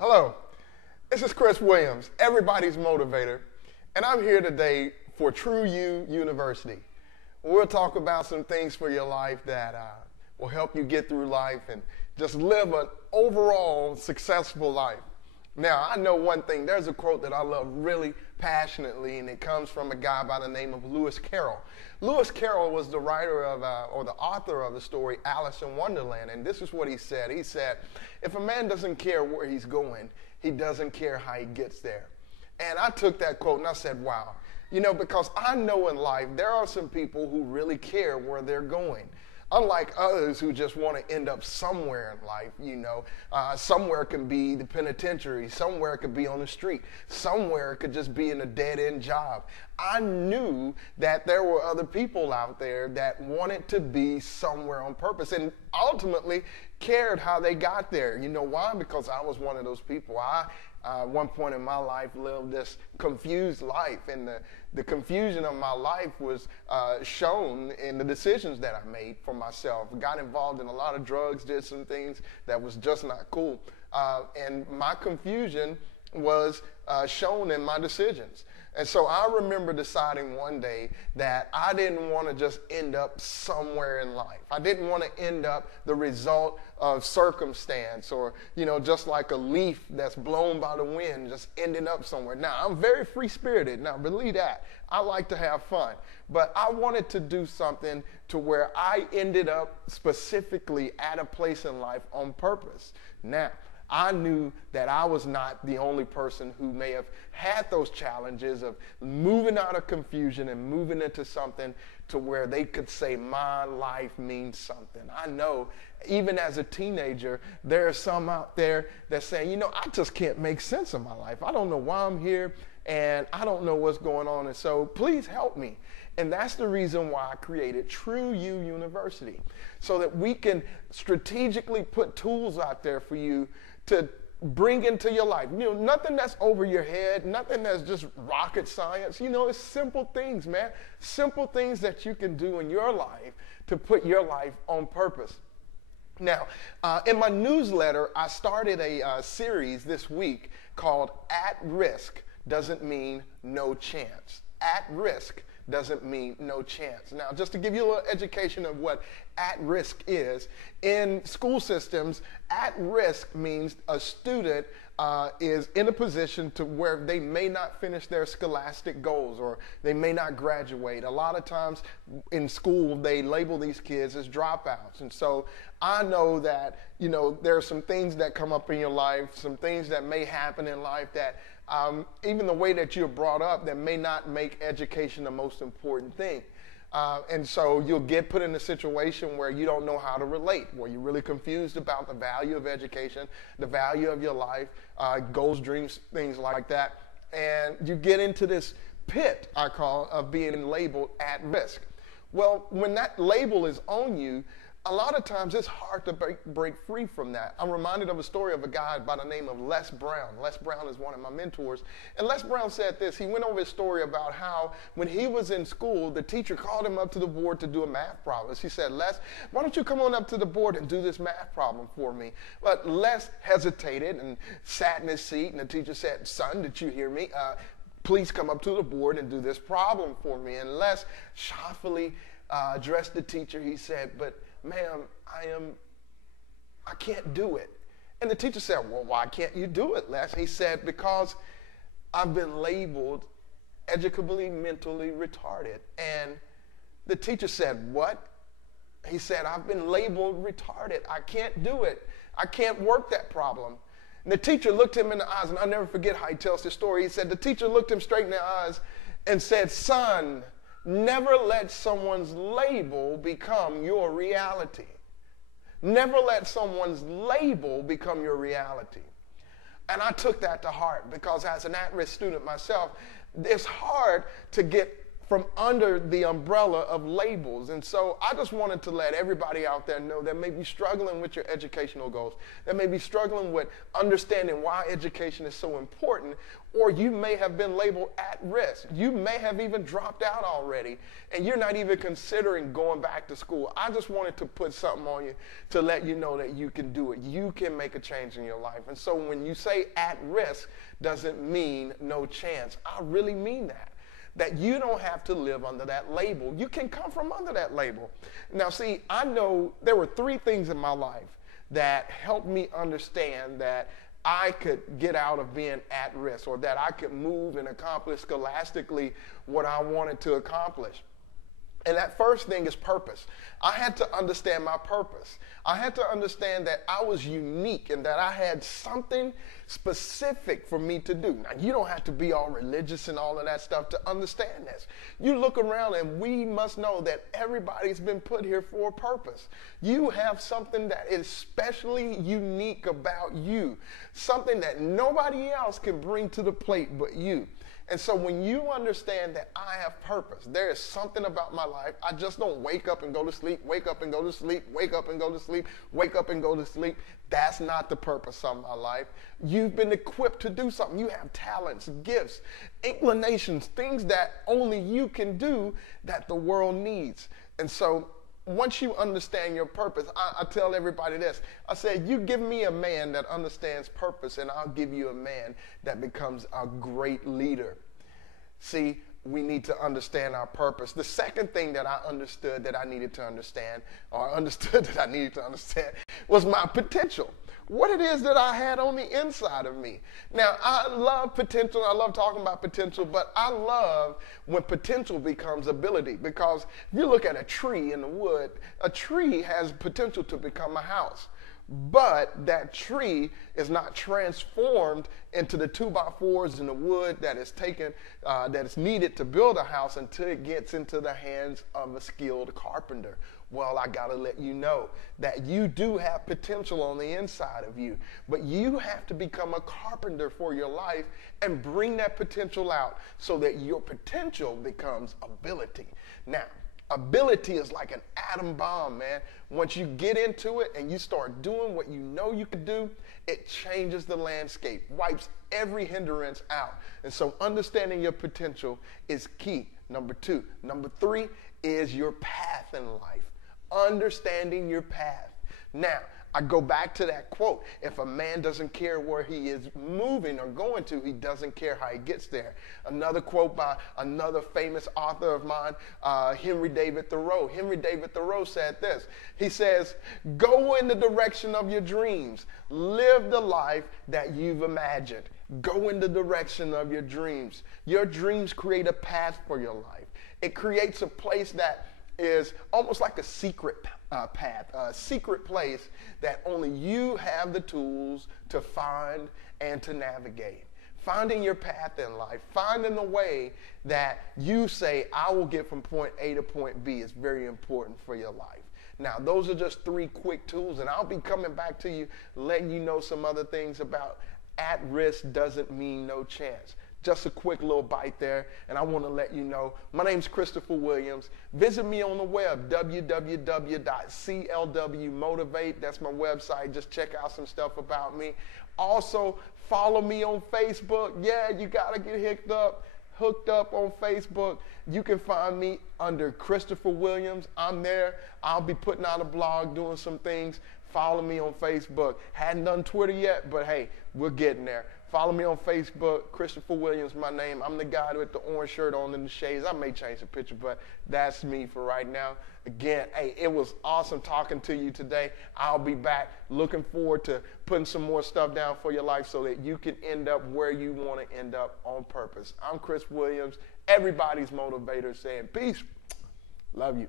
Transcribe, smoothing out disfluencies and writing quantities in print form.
Hello, this is Chris Williams, everybody's motivator, and I'm here today for True You University. We'll talk about some things for your life that will help you get through life and just live an overall successful life. Now, I know one thing. There's a quote that I love really passionately, and it comes from a guy by the name of Lewis Carroll. Lewis Carroll was the writer of, or the author of the story Alice in Wonderland, and this is what he said. He said, if a man doesn't care where he's going, he doesn't care how he gets there. And I took that quote and I said, wow. You know, because I know in life there are some people who really care where they're going. Unlike others who just want to end up somewhere in life, you know, somewhere can be the penitentiary, somewhere it could be on the street, somewhere it could just be in a dead-end job. I knew that there were other people out there that wanted to be somewhere on purpose and ultimately cared how they got there. You know why? Because I was one of those people. At one point in my life, lived this confused life, and the confusion of my life was shown in the decisions that I made for myself. Got involved in a lot of drugs, did some things that was just not cool, and my confusion was shown in my decisions. And so I remember deciding one day that I didn't want to just end up somewhere in life. I didn't want to end up the result of circumstance or, you know, just like a leaf that's blown by the wind, just ending up somewhere. Now, I'm very free-spirited. Now, believe that. I like to have fun. But I wanted to do something to where I ended up specifically at a place in life on purpose. Now, I knew that I was not the only person who may have had those challenges of moving out of confusion and moving into something to where they could say, my life means something. I know even as a teenager, there are some out there that say, you know, I just can't make sense of my life. I don't know why I'm here and I don't know what's going on. And so please help me. And that's the reason why I created True You University, so that we can strategically put tools out there for you to bring into your life. You know, nothing that's over your head, nothing that's just rocket science. You know, it's simple things, man. Simple things that you can do in your life to put your life on purpose. Now, in my newsletter, I started a series this week called At Risk Doesn't Mean No Chance. At Risk doesn't mean no chance. Now, just to give you a little education of what at risk is, in school systems, at risk means a student is in a position to where they may not finish their scholastic goals or they may not graduate. A lot of times in school, they label these kids as dropouts. And so I know that, you know, there are some things that come up in your life, some things that may happen in life that even the way that you're brought up that may not make education the most important thing. And so you'll get put in a situation where you don't know how to relate, where you're really confused about the value of education, the value of your life, goals, dreams, things like that. And you get into this pit, I call, of being labeled at risk. Well, when that label is on you, a lot of times it's hard to break free from that. I'm reminded of a story of a guy by the name of Les Brown. Les Brown is one of my mentors. And Les Brown said this. He went over his story about how when he was in school, the teacher called him up to the board to do a math problem. She said, Les, why don't you come on up to the board and do this math problem for me? But Les hesitated and sat in his seat, and the teacher said, son, did you hear me? Please come up to the board and do this problem for me. And Les shyly addressed the teacher. He said, but ma'am, I can't do it. And the teacher said, well, why can't you do it, Les? He said, because I've been labeled educably mentally retarded. And the teacher said, what? He said, I've been labeled retarded. I can't do it. I can't work that problem. And the teacher looked him in the eyes, and I'll never forget how he tells the story. He said, the teacher looked him straight in the eyes and said, son, never let someone's label become your reality. Never let someone's label become your reality. And I took that to heart because as an at-risk student myself, it's hard to get from under the umbrella of labels. And so I just wanted to let everybody out there know that may be struggling with your educational goals, that may be struggling with understanding why education is so important, or you may have been labeled at risk. You may have even dropped out already, and you're not even considering going back to school. I just wanted to put something on you to let you know that you can do it. You can make a change in your life. And so when you say at risk, doesn't mean no chance. I really mean that you don't have to live under that label. You can come from under that label. Now, see, I know there were 3 things in my life that helped me understand that I could get out of being at risk, or that I could move and accomplish scholastically what I wanted to accomplish. And that first thing is purpose. I had to understand my purpose. I had to understand that I was unique and that I had something specific for me to do. Now, you don't have to be all religious and all of that stuff to understand this. You look around and we must know that everybody's been put here for a purpose. You have something that is especially unique about you, something that nobody else can bring to the plate but you. And so when you understand that I have purpose, there is something about my life. I just don't wake up and go to sleep, wake up and go to sleep, wake up and go to sleep, wake up and go to sleep. That's not the purpose of my life. You've been equipped to do something. You have talents, gifts, inclinations, things that only you can do that the world needs. And so once you understand your purpose, I tell everybody this. I said, you give me a man that understands purpose, and I'll give you a man that becomes a great leader. See, we need to understand our purpose. The second thing that I understood that I needed to understand, or understood that I needed to understand, was my potential. What it is that I had on the inside of me. Now, I love potential. I love talking about potential, but I love when potential becomes ability, because if you look at a tree in the wood, a tree has potential to become a house. But that tree is not transformed into the 2x4s in the wood that is taken, that is needed to build a house until it gets into the hands of a skilled carpenter. Well, I got to let you know that you do have potential on the inside of you, but you have to become a carpenter for your life and bring that potential out so that your potential becomes ability. Now, ability is like an atom bomb, man. Once you get into it and you start doing what you know you can do, it changes the landscape, wipes every hindrance out. And so understanding your potential is key. Number 2. Number 3 is your path in life. Understanding your path. Now, I go back to that quote. If a man doesn't care where he is moving or going to, he doesn't care how he gets there. Another quote by another famous author of mine, Henry David Thoreau. Henry David Thoreau said this. He says, go in the direction of your dreams. Live the life that you've imagined. Go in the direction of your dreams. Your dreams create a path for your life. It creates a place that is almost like a secret path, a secret place that only you have the tools to find and to navigate. Finding your path in life, finding a way that you say, I will get from point A to point B is very important for your life. Now, those are just 3 quick tools, and I'll be coming back to you, letting you know some other things about at risk doesn't mean no chance. Just a quick little bite there, and I want to let you know, my name's Christopher Williams. Visit me on the web, www.clwmotivate. That's my website. Just check out some stuff about me. Also, follow me on Facebook. Yeah, you got to get hooked up on Facebook. You can find me under Christopher Williams. I'm there. I'll be putting out a blog, doing some things. Follow me on Facebook. Hadn't done Twitter yet, but hey, we're getting there. Follow me on Facebook, Christopher Williams, my name. I'm the guy with the orange shirt on and the shades. I may change the picture, but that's me for right now. Again, hey, it was awesome talking to you today. I'll be back. Looking forward to putting some more stuff down for your life so that you can end up where you want to end up on purpose. I'm Chris Williams, everybody's motivator, saying peace. Love you.